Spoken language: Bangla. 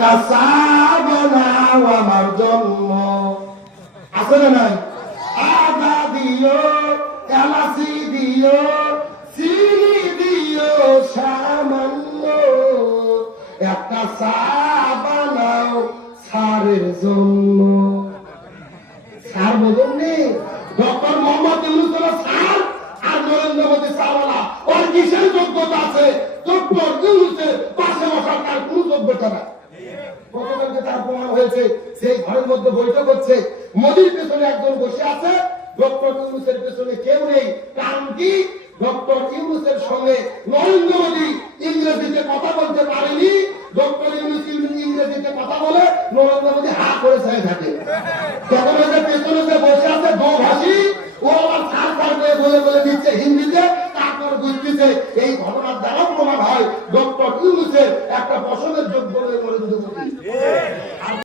একটা চা বানাও আমার জন্য। আছে না নাই? আদা দিও, এলাচি দিও, চিনি দিও সামান্য, একটা চা বানাও স্যারের জন্য। স্যার বলুন নি, ডক্টর মোহাম্মদ ইউনূস হলো স্যার, আর নরেন্দ্র মোদী চাওয়ালা। ওর কিসের যোগ্যতা আছে? ডক্টর ইউনূসের পাশে বসার তার কোন যোগ্যতা নাই। গতকালকে তার প্রমাণ হয়েছে, সেই ঘরের মধ্যে বৈঠক হচ্ছে, মোদীর পেছনে একজন বসে আছে, ডক্টর ইউনূসের পেছনে কেউ নেই। কারণ কি? ডক্টর ইউনূসের সঙ্গে নরেন্দ্র মোদী ইংরেজিতে কথা বলতে পারেনি। ডক্টর ইউনূস ইংরেজিতে কথা বলে, নরেন্দ্র মোদী হা করে চেয়ে থাকে। তখন